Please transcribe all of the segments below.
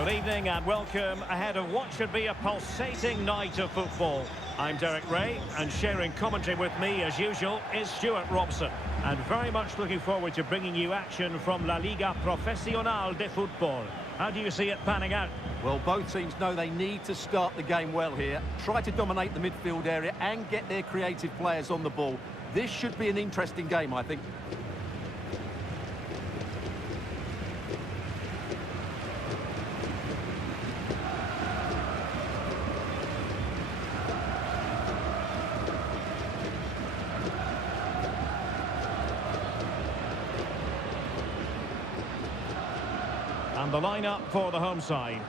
Good evening and welcome ahead of what should be a pulsating night of football. I'm Derek Ray, and sharing commentary with me as usual is Stuart Robson. And very much looking forward to bringing you action from La Liga Profesional de Football. How do you see it panning out? Well, both teams know they need to start the game well here. Try to dominate the midfield area and get their creative players on the ball. This should be an interesting game, I think. And the lineup for the home side.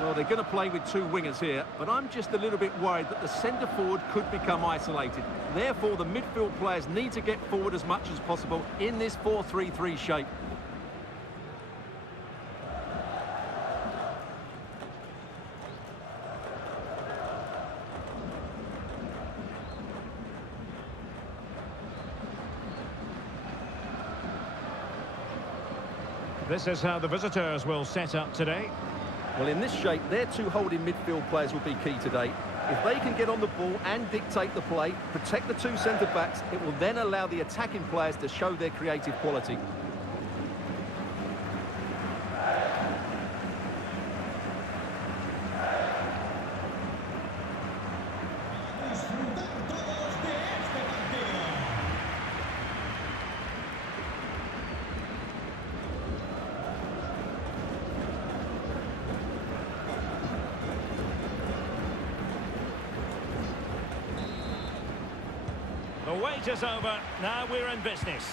Well, they're going to play with two wingers here, but I'm just a little bit worried that the centre-forward could become isolated. Therefore, the midfield players need to get forward as much as possible in this 4-3-3 shape. This is how the visitors will set up today. Well, in this shape, their two holding midfield players will be key today. If they can get on the ball and dictate the play, protect the two centre-backs, it will then allow the attacking players to show their creative quality. The wait is over. Now we're in business.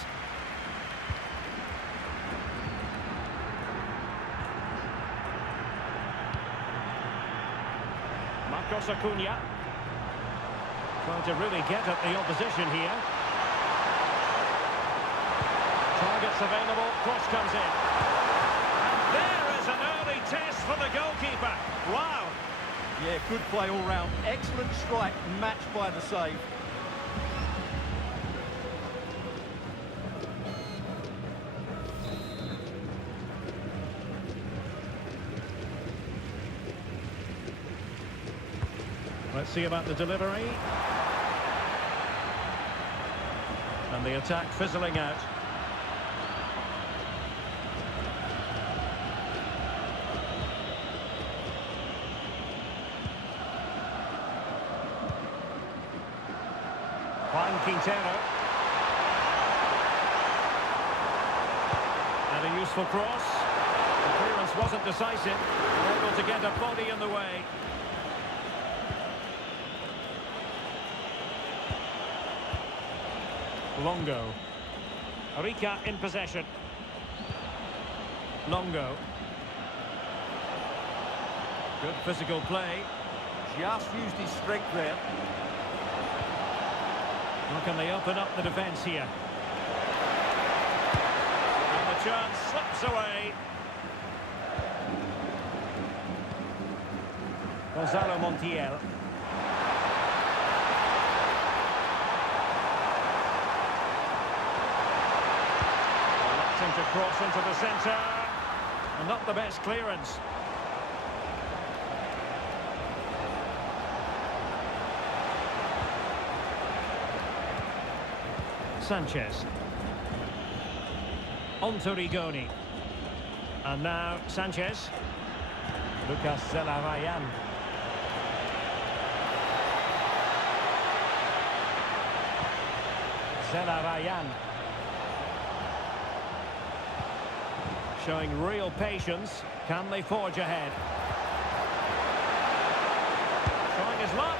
Marcos Acuna. Trying to really get at the opposition here. Targets available. Cross comes in. And there is an early test for the goalkeeper. Wow. Yeah, good play all round. Excellent strike, matched by the save. Let's see about the delivery. And the attack fizzling out. Juan Quintero. And a useful cross. The clearance wasn't decisive. Able to get a body in the way. Longo. Rica in possession. Longo. Good physical play. Just used his strength there. How can they open up the defence here? And the chance slips away. Gonzalo Montiel. To cross into the centre, and not the best clearance. Sanchez. On to Rigoni. And now Sanchez. Lucas Zelarayan. Zelarayan. Showing real patience. Can they forge ahead? Trying his luck.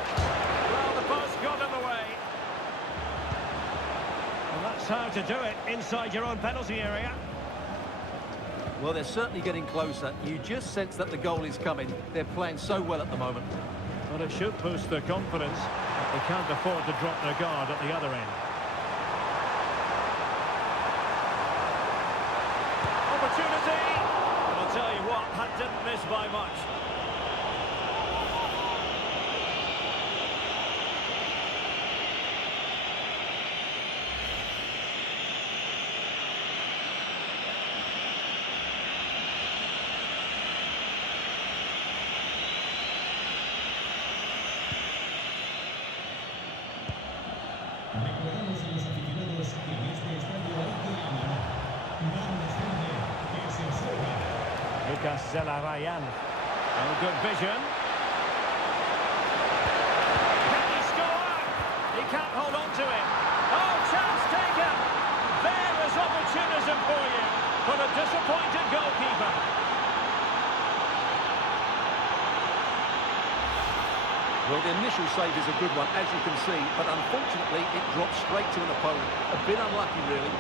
Well, the post got in the way. And that's how to do it inside your own penalty area. Well, they're certainly getting closer. You just sense that the goal is coming. They're playing so well at the moment. Well, it should boost their confidence. They can't afford to drop their guard at the other end. Opportunity! And I'll tell you what, that didn't miss by much. Lucas Zelarayan. Oh, good vision. Can he score? He can't hold on to it. Oh, chance taken. There is opportunism for you, but a disappointed goalkeeper. Well, the initial save is a good one, as you can see, but unfortunately it dropped straight to an opponent. A bit unlucky, really.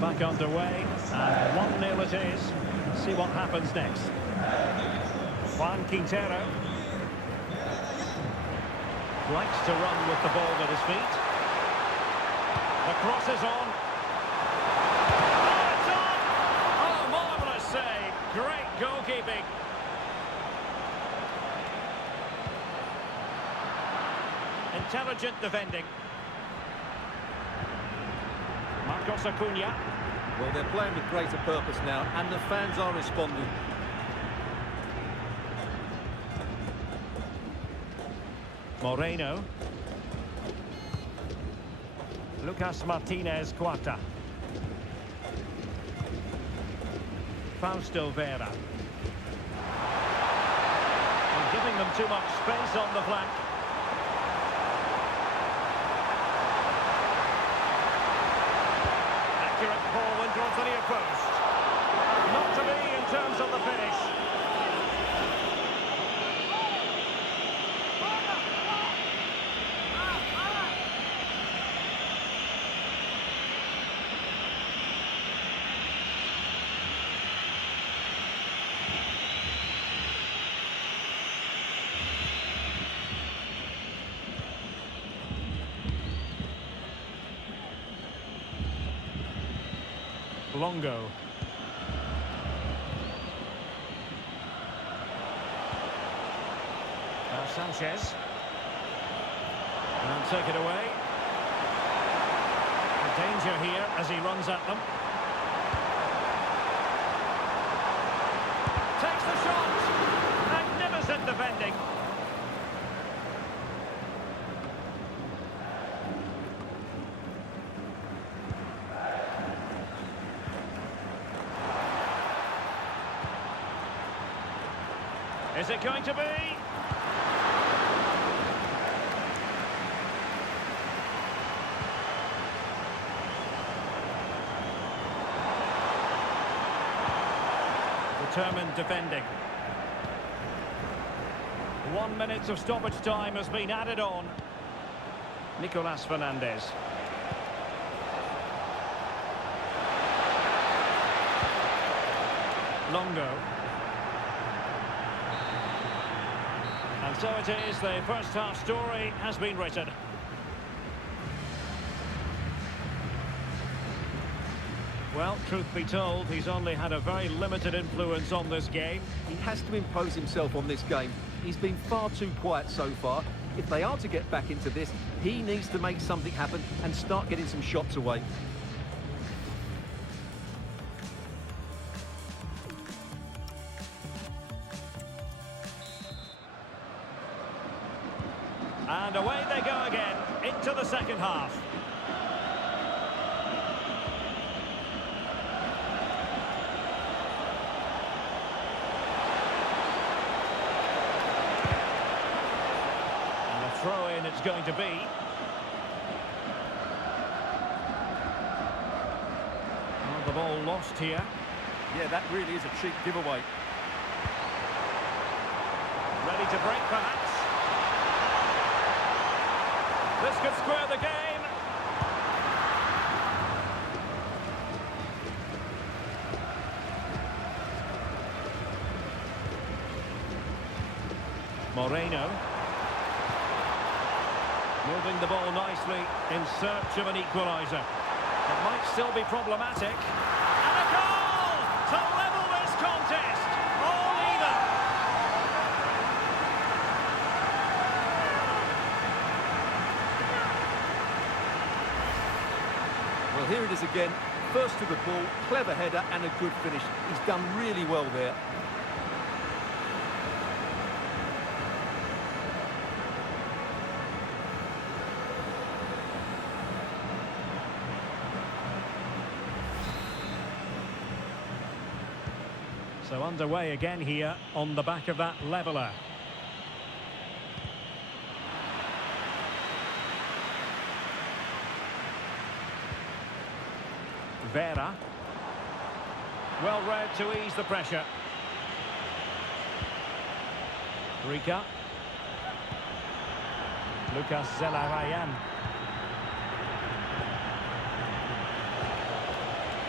Back underway, and 1-0 it is. Let's see what happens next. Juan Quintero likes to run with the ball at his feet. The cross is on. Oh, it's on! Oh, marvellous save. Great goalkeeping. Intelligent defending. Marcos Acuna. Well, they're playing with greater purpose now, and the fans are responding. Moreno. Lucas Martinez Quarta. Fausto Vera. And giving them too much space on the flank. Accurate ball in towards the near post. Not to be in terms of the finish. Longo. Now Sanchez. And take it away. Danger here as he runs at them. Takes the shot. Magnificent defending. Is it going to be? Determined defending. 1 minute of stoppage time has been added on. Nicolas Fernandez. Longo. And so it is, the first half story has been written. Well, truth be told, he's only had a very limited influence on this game. He has to impose himself on this game. He's been far too quiet so far. If they are to get back into this, he needs to make something happen and start getting some shots away. And away they go again, into the second half. And a throw-in it's going to be. Oh, the ball lost here. Yeah, that really is a cheap giveaway. Ready to break, perhaps. This could square the game. Moreno. Moving the ball nicely in search of an equaliser. It might still be problematic. And a goal to level this contest. All even. Well, here it is again. First to the ball, clever header and a good finish. He's done really well there. So underway again here on the back of that leveller. Vera. Well read to ease the pressure. Rika. Lucas Zelarayan.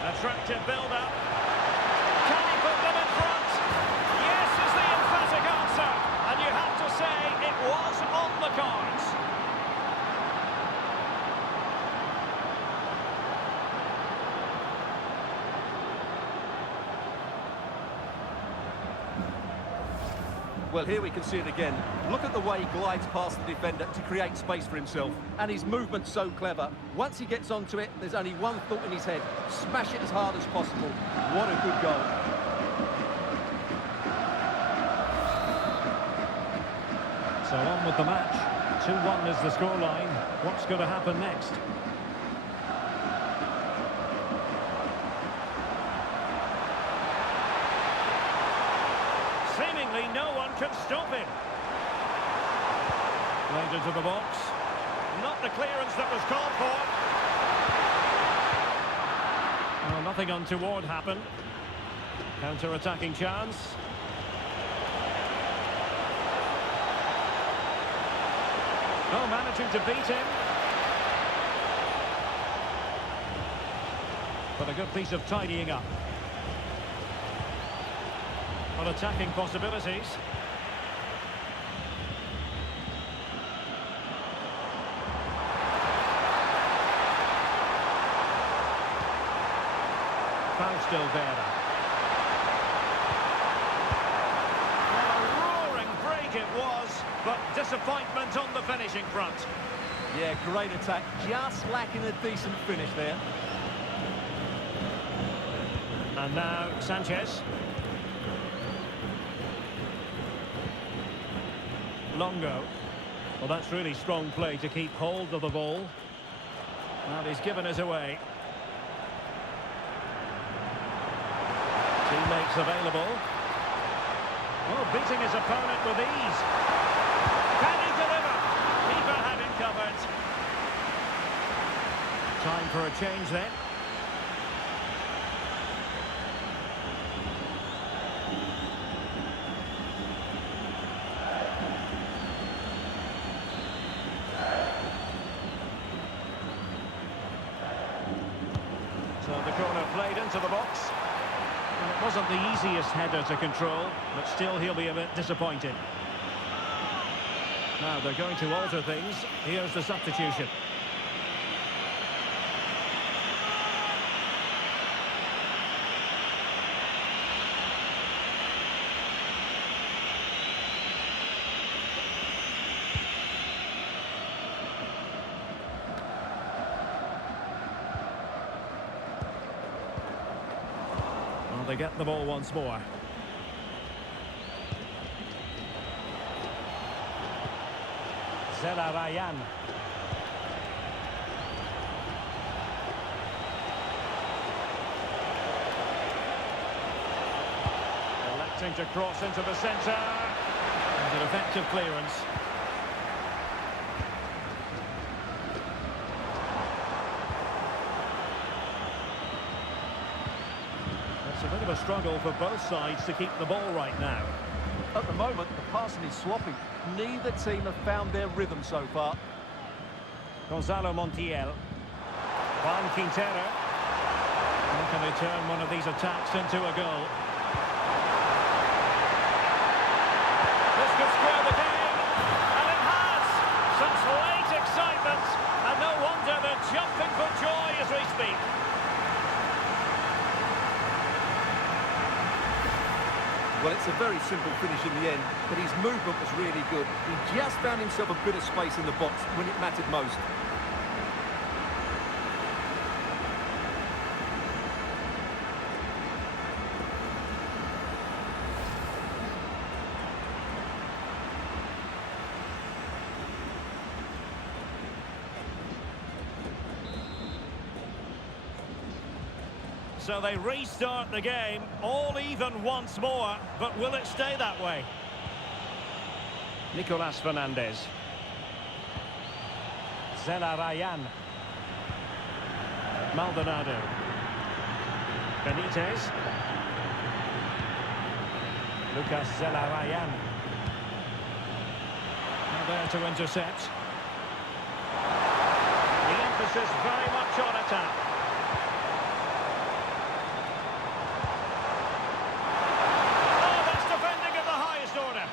Attractive build-up. Can he put them in front? Yes is the emphatic answer. And you have to say it was on the cards. Well, here we can see it again. Look at the way he glides past the defender to create space for himself. And his movement's so clever. Once he gets onto it, there's only one thought in his head. Smash it as hard as possible. What a good goal. So on with the match. 2-1 is the scoreline. What's going to happen next? Seemingly no one can stop him. Played into the box. Not the clearance that was called for. Well, nothing untoward happened. Counter-attacking chance. Oh, managing to beat him. But a good piece of tidying up. On attacking possibilities. Foul still there. A roaring break it was, but disappointment on the finishing front. Yeah, great attack. Just lacking a decent finish there. And now Sanchez. Longo. Well, that's really strong play to keep hold of the ball. And he's given us away. Teammates available. Oh, beating his opponent with ease. Can he deliver? Keeper had him covered. Time for a change then. So the corner played into the box. And it wasn't the easiest header to control, but still he'll be a bit disappointed. Now they're going to alter things. Here's the substitution. Well, they get the ball once more. Zelarayan. Electing to cross into the centre. And an effective clearance. It's a bit of a struggle for both sides to keep the ball right now. At the moment, the passing is sloppy. Neither team have found their rhythm so far. Gonzalo Montiel. Juan Quintero. How can they turn one of these attacks into a goal? This could square the game. And it has! Such late excitement. And no wonder they're jumping for joy as we speak. Well, it's a very simple finish in the end, but his movement was really good. He just found himself a bit of space in the box when it mattered most. So they restart the game, all even once more, but will it stay that way? Nicolas Fernandez. Zelarayan. Maldonado. Benitez. Lucas Zelarayan. Now there to intercept. The emphasis very much on attack. Oh, that's defending at the highest order.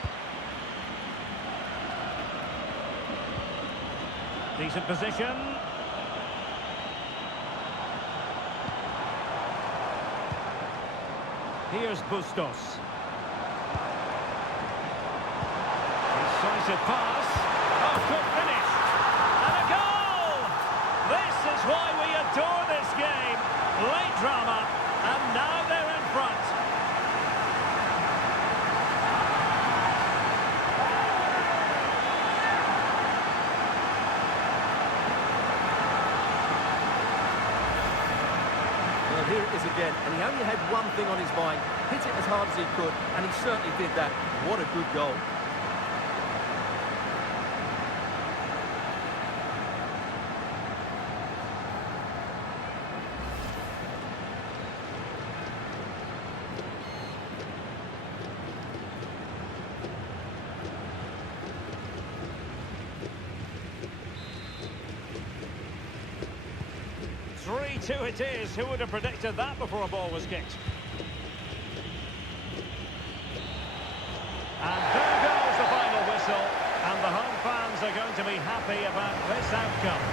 Decent position. Here's Bustos. Decisive pass. Oh, good finish. And a goal! This is why we adore this game. Late drama, and now they're in front. Well, here it is again, and he only had one thing on his mind. Hit it as hard as he could, and he certainly did that. What a good goal. Two it is. Who would have predicted that before a ball was kicked? And there goes the final whistle, and the home fans are going to be happy about this outcome.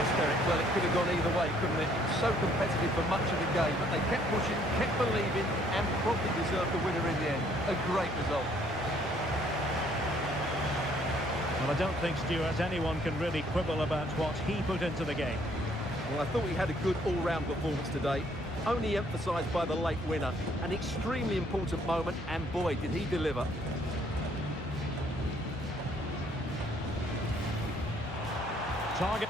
Yes, Derek, well, it could have gone either way, couldn't it? It was so competitive for much of the game, but they kept pushing, kept believing, and probably deserved the winner in the end. A great result. Well, I don't think, Stuart, anyone can really quibble about what he put into the game. Well, I thought he had a good all-round performance today, only emphasised by the late winner. An extremely important moment, and boy, did he deliver. Target.